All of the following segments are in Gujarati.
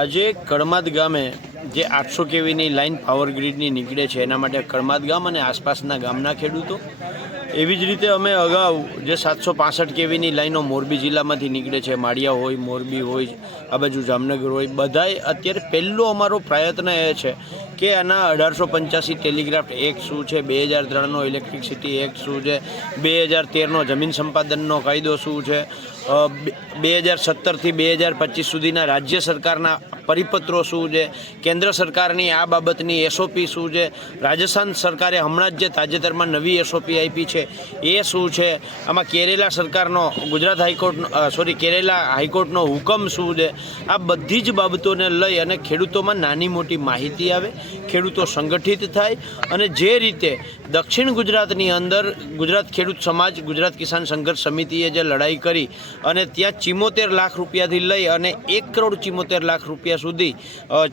આજે કડમાદ ગામે જે 800 કેવીની લાઇન પાવર ગ્રીડની નીકળે છે એના માટે કડમાદ ગામ અને આસપાસના ગામના ખેડૂતો, એવી જ રીતે અમે અગાઉ જે 765 કેવીની લાઈનો મોરબી જિલ્લામાંથી નીકળે છે, માળિયા હોય, મોરબી હોય, આ બાજુ જામનગર હોય, બધાએ અત્યારે પહેલો અમારો પ્રયત્ન એ છે કે આના 1885 ટેલિગ્રાફ એક્ટ શું છે, 2003નો ઇલેક્ટ્રિસિટી એક્ટ શું છે, 2013નો જમીન સંપાદનનો કાયદો શું છે, 2017થી 2025 સુધીના રાજ્ય સરકારના પરિપત્રો શું છે, કેન્દ્ર સરકારની આ બાબતની એસઓપી શું છે, રાજસ્થાન સરકારે હમણાં જ જે તાજેતરમાં નવી એસઓપી આપી છે એ શું છે, આમાં કેરેલા સરકારનો કેરેલા હાઈકોર્ટનો હુકમ શું છે, આ બધી જ બાબતોને લઈ અને ખેડૂતોમાં નાની મોટી માહિતી આવે, ખેડૂતો સંગઠિત થાય અને જે રીતે દક્ષિણ ગુજરાતની અંદર ગુજરાત ખેડૂત સમાજ, ગુજરાત કિસાન સંઘર્ષ સમિતિએ જે લડાઈ કરી અને ત્યાં 74 લાખ રૂપિયાથી લઈ અને 1,74,00,000 રૂપિયા સુધી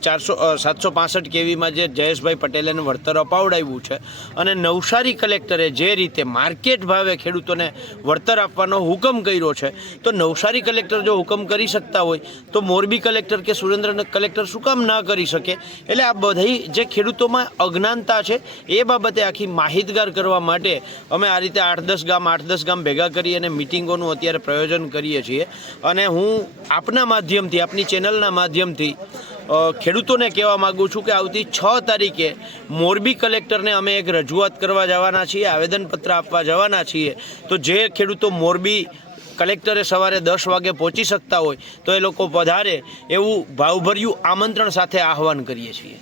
765 કેવીમાં જે જયેશભાઈ પટેલે વળતર અપાવડાવ્યું છે અને નવસારી કલેક્ટરે જે રીતે માર્કેટ ભાવે ખેડૂતોને વળતર આપવાનો હુકમ કર્યો છે, તો નવસારી કલેક્ટર જો હુકમ કરી શકતા હોય તો મોરબી કલેક્ટર કે સુરેન્દ્રનગર કલેક્ટર શું કામ ના કરી શકે? એટલે આ બધી જે ખેડૂતોમાં અજ્ઞાનતા છે એ બાબતે આખી માહિતગાર કરવા માટે અમે આ રીતે 8-10 ગામ ભેગા કરી અને મિટિંગોનું અત્યારે પ્રયોજન કરીએ છીએ અને હું આપના માધ્યમથી, આપની ચેનલના માધ્યમથી ખેડૂતોને કહેવા માગું છું કે આવતી 6 તારીખે મોરબી કલેક્ટરને અમે એક રજૂઆત કરવા જવાના છીએ, આવેદનપત્ર આપવા જવાના છીએ. તો જે ખેડૂતો મોરબી કલેક્ટરે સવારે 10 વાગે પહોંચી શકતા હોય તો એ લોકો પધારે એવું ભાવભર્યું આમંત્રણ સાથે આહવાન કરીએ છીએ.